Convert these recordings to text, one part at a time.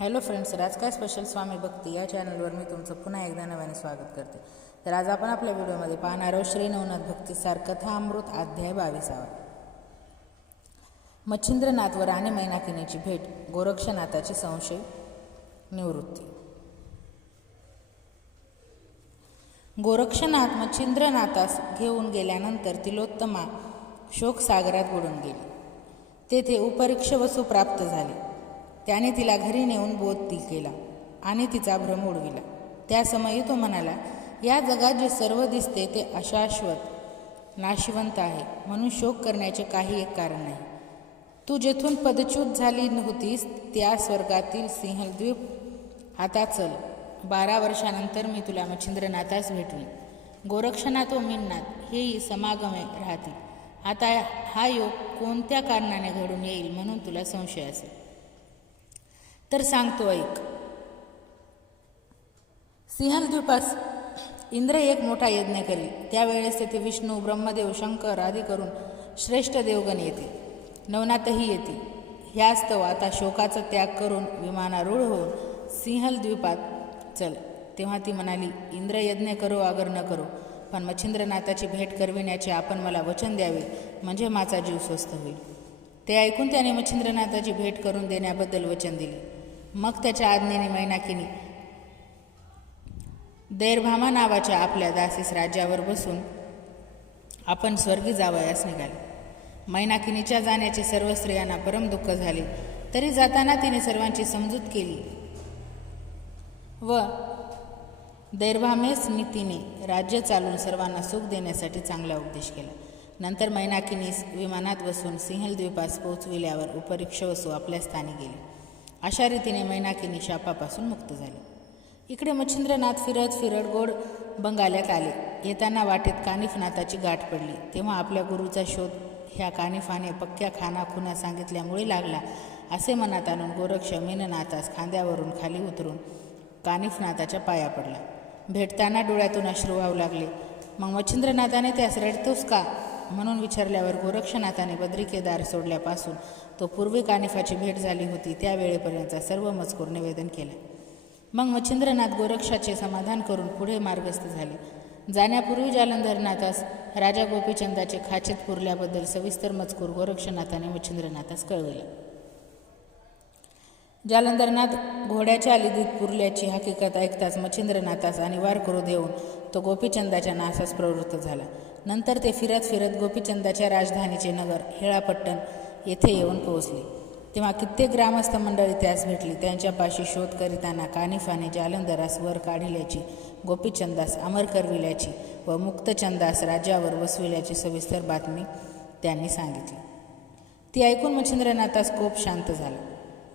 Hello friends राजकाय special स्वामी भक्ती? या चॅनलवर मी तुमचं पुन्हा एकदा नव्याने स्वागत करते. तर आज आपण आपल्या व्हिडिओमध्ये पाहणार आहोत श्री नवनाथ भक्तीसार कथा अमृत अध्याय बावीसावा. व राणे मैनाकिनीची भेट गोरक्षनाथाची संशय निवृत्ती. गोरक्षनाथ मच्छिंद्रनाथास घेऊन गेल्यानंतर तिलोत्तमा शोकसागरात बुडून गेली. तेथे उपरीक्ष वसू प्राप्त झाले. त्याने तिला घरी नेऊन बोध ती केला आणि तिचा भ्रम उडविला. त्या समयी तो म्हणाला या जगात जे सर्व दिसते ते अशाश्वत नाशिवंत आहे. म्हणून शोक करण्याचे काही एक कारण नाही. तू जेथून पदच्युत झाली होतीस त्या स्वर्गातील सिंहद्वीप आता चल. बारा वर्षानंतर मी तुला मच्छिंद्रनाथास भेटवीन. गोरक्षनाथ व मीननाथ हेही समागमे राहतील. आता हा योग कोणत्या कारणाने घडून येईल म्हणून तुला संशय असेल. तर सांगतो ऐक. सिंहद्वीपास इंद्र एक मोठा यज्ञ करी त्यावेळेस तेथे विष्णू ब्रह्मदेव शंकर आदी करून श्रेष्ठ देवगण येते नवनाथही येते ह्यास्तव आता शोकाचा त्याग करून विमानारूढ होऊन सिंहलद्वीपात चल. तेव्हा ती म्हणाली इंद्र यज्ञ करो अगर न करो. पण मच्छिंद्रनाथाची भेट करविण्याचे आपण मला वचन द्यावे. म्हणजे माझा जीव स्वस्थ होईल. ते ऐकून त्याने मच्छिंद्रनाथाची भेट करून देण्याबद्दल वचन दिले. मग त्याच्या आज्ञेने मैनाकिनी दैरभामा नावाच्या आपल्या दासीस राज्यावर बसून आपण स्वर्गी जावयास निघाले. मैनाकिनीच्या जाण्याचे सर्व स्त्रियांना परम दुःख झाले. तरी जाताना तिने सर्वांची समजूत केली. व दैर्भामेस नीतीने राज्य चालून सर्वांना सुख देण्यासाठी चांगला उपदेश केला. नंतर मैनाकिनीस विमानात बसून सिंहलद्वीपास पोहोचविल्यावर उपरीक्ष वसू आपल्या स्थानी गेले. अशा रीतीने मैनाकिनी शापापासून मुक्त झाली. इकडे मच्छिंद्रनाथ फिरत फिरत गोड बंगाल्यात आले. येताना वाटेत कानिफनाथाची गाठ पडली. तेव्हा आपल्या गुरुचा शोध ह्या कानिफाने पक्क्या खाना खुना सांगितल्यामुळे लागला. असे मनात आणून गोरक्ष मीननाथास खांद्यावरून खाली उतरून कानिफनाथाच्या पाया पडला. भेटताना डोळ्यातून अश्रू वाहू लागले. मग मच्छिंद्रनाथाने त्यास रडतोस का? म्हणून विचारल्यावर गोरक्षनाथाने बद्रिकेदार सोडल्यापासून तो पूर्वी कानिफाची भेट झाली होती त्यावेळेपर्यंतचा सर्व मजकूर निवेदन केला. मग मच्छिंद्रनाथ गोरक्षाचे समाधान करून पुढे मार्गस्थ झाले. जाण्यापूर्वी जालंधरनाथास राजा गोपीचंदाचे खाचेत पुरल्याबद्दल सविस्तर मजकूर गोरक्षनाथाने मच्छिंद्रनाथास कळविला. जालंधरनाथ घोड्याच्या अलिदीत पुरल्याची हकीकत ऐकताच मच्छिंद्रनाथास आणि वार करू देऊन तो गोपीचंदाच्या नासास प्रवृत्त झाला. नंतर ते फिरत फिरत गोपीचंदाच्या राजधानीचे नगर हेळापट्टण येथे येऊन पोहोचले. तेव्हा कित्येक ग्रामस्थ मंडळी त्यास भेटली. त्यांच्यापाशी शोध करीताना कानिफाने जालंधरास वर काढिल्याची गोपीचंदास अमर करविल्याची व मुक्तचंदास राज्यावर वसविल्याची सविस्तर बातमी त्यांनी सांगितली. ती ऐकून मच्छिंद्रनाथास कोप शांत झाला.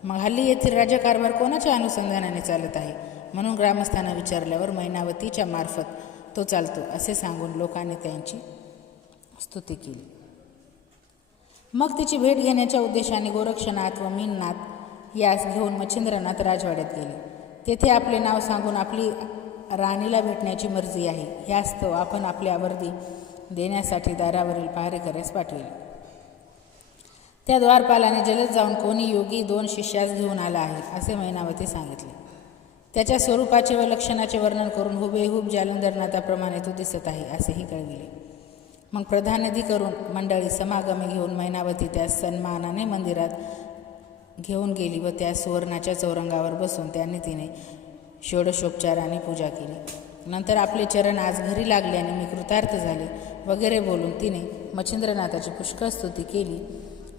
मग हल्ली येथील राज्यकारभार कोणाच्या अनुसंधानाने चालत आहे? म्हणून ग्रामस्थांना विचारल्यावर मैनावतीच्या मार्फत तो चालतो असे सांगून लोकांनी त्यांची स्तुती केली. मग तिची भेट घेण्याच्या उद्देशाने गोरक्षनाथ व मीननाथ यास घेऊन मच्छिंद्रनाथ राजवाड्यात गेले. तेथे आपले नाव सांगून आपली राणीला भेटण्याची मर्जी आहे. ह्यास्तव आपण आपल्या वर्दी देण्यासाठी दारावरील पहारेकऱ्यास पाठविले. त्या द्वारपालाने जलद जाऊन कोणी योगी दोन शिष्यास घेऊन आला आहे असे मैनावती सांगितले. त्याच्या स्वरूपाचे व लक्षणाचे वर्णन करून हुबेहूब जालंधरनाथाप्रमाणे तो दिसत आहे असेही कळविले. मग प्रधानधी करून मंडळी समागमी घेऊन मैनावती त्यास सन्मानाने मंदिरात घेऊन गेली व त्या सुवर्णाच्या चौरंगावर बसून त्यांनी तिने षोडशोपचाराने पूजा केली. नंतर आपले चरण आज घरी लागल्याने मी कृतार्थ झाले. वगैरे बोलून तिने मच्छिंद्रनाथाची पुष्कळ स्तुती केली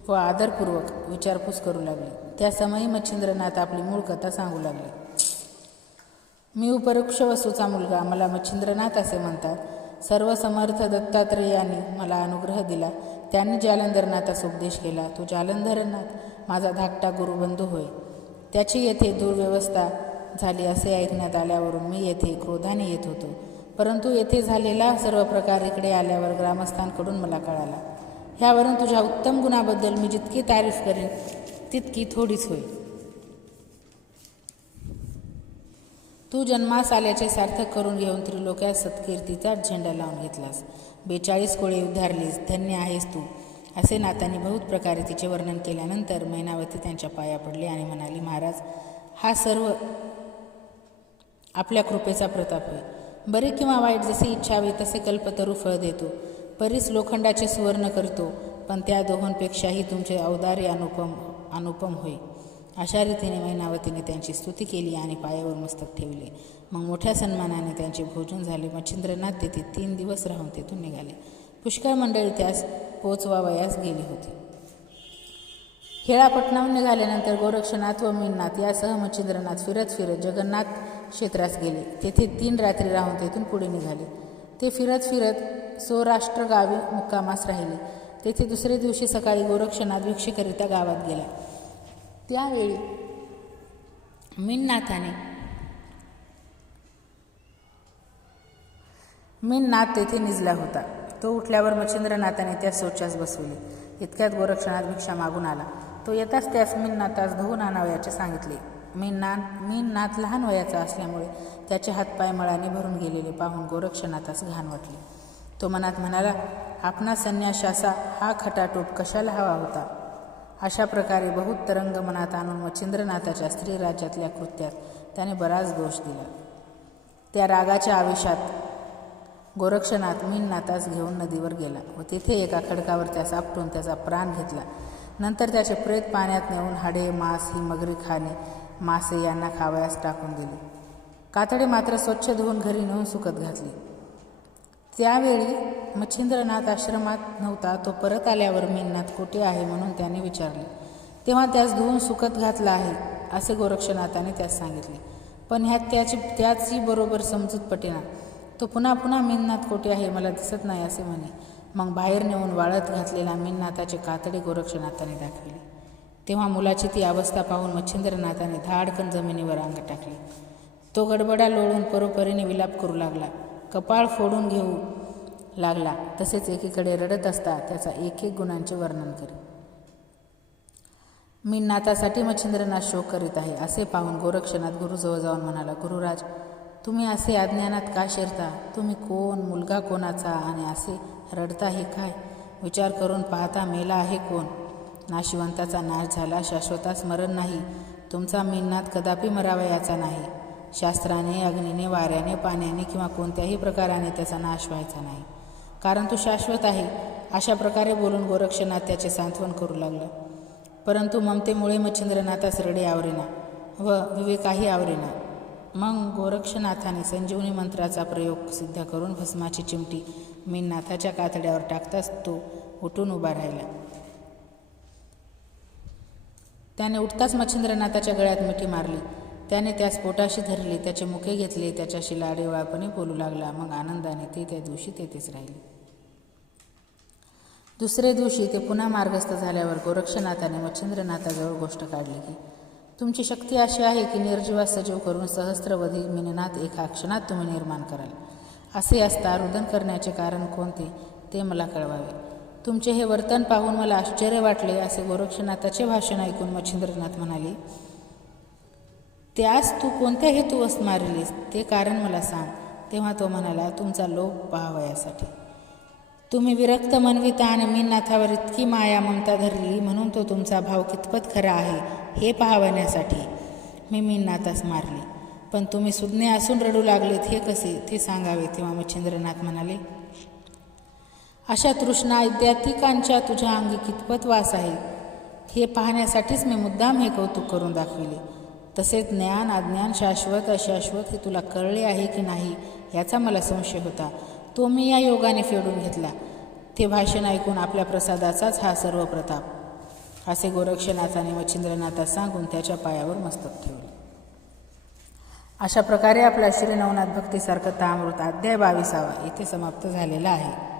व आदरपूर्वक विचारपूस करू लागली. त्या समयी मच्छिंद्रनाथ आपली मूळ कथा सांगू लागले. मी उपरुक्ष वसूचा मुलगा मला मच्छिंद्रनाथ असे म्हणतात. सर्व समर्थ दत्तात्रेयांनी मला अनुग्रह दिला. त्यांनी जालंधरनाथास उपदेश केला. तो जालंधरनाथ माझा धाकटा गुरुबंधू होय. त्याची येथे दुर्व्यवस्था झाली असे ऐकण्यात आल्यावरून मी येथे क्रोधाने येत होतो. परंतु येथे झालेला सर्व प्रकार इकडे आल्यावर ग्रामस्थांकडून मला कळाला. ह्यावरून तुझ्या उत्तम गुणाबद्दल मी जितकी तारीफ करेन तितकी थोडीच होईल तू जन्मास आल्याचे सार्थक करून घेऊन त्रिलोक्यात सत्कीर्तीचा झेंडा लावून घेतलास. बेचाळीस कोळी उद्धारलीस धन्य आहेस तू. असे नातांनी बहुत प्रकारे तिचे वर्णन केल्यानंतर मैनावती त्यांच्या पाया पडली आणि म्हणाली महाराज हा सर्व आपल्या कृपेचा प्रताप होय. बरे किंवा वाईट जसे इच्छा हवी तसे कल्पतरू फळ देतो. परीस लोखंडाचे सुवर्ण करतो पण त्या दोघांपेक्षाही तुमचे औदार्य अनुपम अनुपम होय. अशा रीतीने मैनावतीने त्यांची स्तुती केली आणि पायावर मस्तक ठेवले. मग मोठ्या सन्मानाने त्यांचे भोजन झाले. मच्छिंद्रनाथ तेथे तीन दिवस राहून तेथून निघाले. पुष्कळ मंडळी त्यास पोचवावयास गेली होती. खेळापटनाहून निघाल्यानंतर गोरक्षनाथ व मीननाथ यासह मच्छिंद्रनाथ फिरत फिरत जगन्नाथ क्षेत्रास गेले. तेथे तीन रात्री राहून तेथून पुढे निघाले. ते फिरत फिरत सौराष्ट्र गावी मुक्कामास राहिले. तेथे दुसरे दिवशी सकाळी गोरक्षनाथ भिक्षेकरिता गावात गेला. त्यावेळी मीननाथाने मीननाथ तेथे निजला होता. तो उठल्यावर मच्छिंद्रनाथाने त्या शौचास बसविले. इतक्यात गोरक्षणात भिक्षा मागून आला. तो येताच त्यास मीननाथास धुवून आणावयाचे सांगितले. मीननाथ मीननाथ लहान वयाचा असल्यामुळे त्याचे हातपाय मळाने भरून गेलेले पाहून गोरक्षनाथास घाण वाटले. तो मनात म्हणाला आपणा संन्याशासा हा खटाटोप कशाला हवा होता? अशा प्रकारे बहुत तरंग मनात आणून मच्छिंद्रनाथाच्या स्त्री राज्यातल्या कृत्यात त्याने बराच दोष दिला. त्या रागाच्या आवेशात गोरक्षनाथ मीननाथास घेऊन नदीवर गेला व तिथे एका खडकावर त्यास आपटून त्याचा प्राण घेतला. नंतर त्याचे प्रेत पाण्यात नेऊन हाडे मांस ही मगरी खाणे मासे यांना खावयास टाकून दिले. कातडे मात्र स्वच्छ धुवून घरी नेऊन सुकत घातली. त्यावेळी मच्छिंद्रनाथ आश्रमात नव्हता तो परत आल्यावर मेननाथ कोठे आहे म्हणून त्याने विचारले. तेव्हा त्यास धुवून सुकत घातला आहे असे गोरक्षनाथाने त्यास सांगितले. पण ह्यात त्याची त्याची बरोबर समजूत पटेना. तो पुन्हा पुन्हा मेननाथ कोठे आहे मला दिसत नाही असे म्हणे. मग बाहेर नेऊन वाळत घातलेला मेननाथाचे कातडे गोरक्षनाथाने दाखविले. तेव्हा मुलाची ती अवस्था पाहून मच्छिंद्रनाथाने धाडकन जमिनीवर अंग टाकले. तो गडबडा लोळून परोपरीने विलाप करू लागला. कपाळ फोडून घेऊ लागला. तसेच एकीकडे रडत असता त्याचा एक एक गुणांचे वर्णन करी मी नातासाठी मच्छिंद्रनाथ शोक करीत आहे असे पाहून गोरक्षनाथ गुरुजवळ जाऊन म्हणाला गुरुराज तुम्ही असे अज्ञानात का शिरता? तुम्ही कोण? मुलगा कोणाचा? आणि असे रडता हे काय? विचार करून पाहता मेला आहे कोण? नाशिवंताचा नाश झाला शाश्वता स्मरण नाही. तुमचा मीननाथ कदापि मरावयाचा नाही. शास्त्राने अग्नीने वाऱ्याने पाण्याने किंवा कोणत्याही प्रकाराने त्याचा नाश व्हायचा नाही. कारण तो शाश्वत आहे. अशा प्रकारे बोलून गोरक्षनाथ त्याचे सांत्वन करू लागलं. परंतु ममतेमुळे मच्छिंद्रनाथास रडे आवरेना व विवेकाही आवरेना. मग गोरक्षनाथाने संजीवनी मंत्राचा प्रयोग सिद्ध करून भस्माची चिमटी मीननाथाच्या कातड्यावर टाकताच तो उठून उभा राहिला. त्याने उठताच मच्छिंद्रनाथाच्या गळ्यात मिठी मारली. त्याने त्यास पोटाशी धरले त्याचे मुखे घेतले त्याच्याशी लाडेवाळपणे बोलू लागला. मग आनंदाने ते त्या दिवशी तेथेच राहिले. दुसरे दिवशी ते पुन्हा मार्गस्थ झाल्यावर गोरक्षनाथाने मच्छिंद्रनाथाजवळ गोष्ट काढली की तुमची शक्ती अशी आहे की निर्जीवा सजीव करून सहस्त्रवधी मिननात एका क्षणात तुम्ही निर्माण कराल. असे असता रुदन करण्याचे कारण कोणते ते मला कळवावे. तुमचे हे वर्तन पाहून मला आश्चर्य वाटले असे गोरक्षनाथाचे भाषण ऐकून मच्छिंद्रनाथ म्हणाले त्यास तू कोणत्या हेतूवस मारलीस ते कारण मला सांग. तेव्हा तो म्हणाला तुमचा लोभ पाहावयासाठी तुम्ही विरक्त मनविता आणि मी नाथावर इतकी माया ममता धरली म्हणून तो तुमचा भाव कितपत खरा आहे हे पाहावण्यासाठी मी मीननाथास मारली. पण तुम्ही सुज्ञे असून रडू लागलेत हे कसे? ते सांगावे तेव्हा मच्छिंद्रनाथ म्हणाले अशा तृष्णा ऐद्यातिकांच्या तुझ्या अंगी कितपत वास आहे हे पाहण्यासाठीच मी मुद्दाम हे कौतुक करून दाखविले. तसेच ज्ञान अज्ञान शाश्वत अशाश्वत हे तुला कळले आहे की नाही याचा मला संशय होता. तो मी या योगाने फेडून घेतला. ते भाषण ऐकून आपल्या प्रसादाचाच हा सर्व प्रताप असे गोरक्षनाथाने मच्छिंद्रनाथास सांगून त्याच्या पायावर मस्तक ठेवले. अशा प्रकारे आपला श्री नवनाथ भक्तीसारखं तामृत अध्याय बावीसावा इथे समाप्त झालेला आहे.